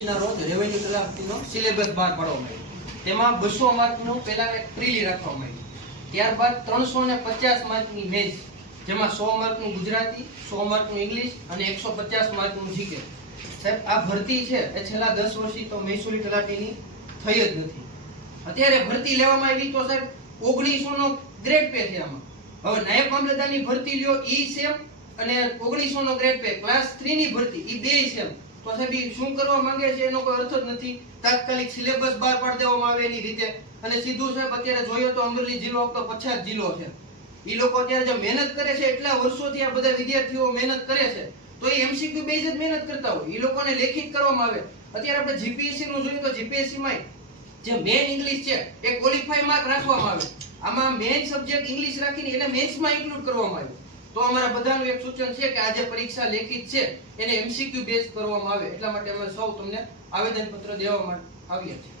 રોજ revenue તલાટીનો syllabus બહાર પાડવામાં આવ્યો. તેમાં 200 માર્કનું પહેલા એક પ્રીલી રાખવામાં આવ્યું. ત્યારબાદ 350 માર્કની મેન્સ, જેમાં 100 માર્કનું ગુજરાતી, 100 માર્કનું ઇંગ્લિશ અને 150 માર્કનું જીકે. સાહેબ, આ ભરતી છે એ છેલ્લા 10 વર્ષથી તો મહેસૂલી તલાટીની થઈ જ નથી. અત્યારે ભરતી લેવામાં આવી તો સાહેબ 1900 નો ગ્રેડ પે છે આમાં. હવે નાયબ મામલતદારની ભરતી લ્યો ઈ સેમ અને 1900 નો ગ્રેડ પે, ક્લાસ 3 ની ભરતી ઈ બે સેમ. તો સાહેબ ઈ શું કરવા માંગે છે એનો કોઈ અર્થ જ નથી. તાત્કાલિક સિલેબસ બહાર પાડી દેવામાં આવે એની રીતે. અને સીધું સાહેબ અત્યારે જોઈએ તો અમરેલી જિલ્લો તો પછાત જિલ્લો છે. ઈ લોકો અત્યારે જે મહેનત કરે છે, એટલા વર્ષોથી આ બધા વિદ્યાર્થીઓ મહેનત કરે છે, તો એ એમસીક્યુ બેઝ જ મહેનત કરતા હોય. ઈ લોકોને લેખિત કરવામાં આવે. અત્યારે આપણે જીપીએસસી નું જોઈએ તો જીપીએસસી માં જે મેન ઇંગ્લિશ છે એ ક્વોલિફાઈ માર્ક રાખવામાં આવે. આમાં મેન સબ્જેક્ટ ઇંગ્લિશ રાખીને એને મેન્સમાં ઇન્ક્લુડ કરવામાં આવે. તો અમારા બધાનું એક સૂચન છે કે આ જે પરીક્ષા લેખિત છે એને એમસીક્યુ બેઝ કરવામાં આવે. એટલા માટે અમે સૌ તમને આવેદન પત્ર દેવા માટે આવ્યા છીએ.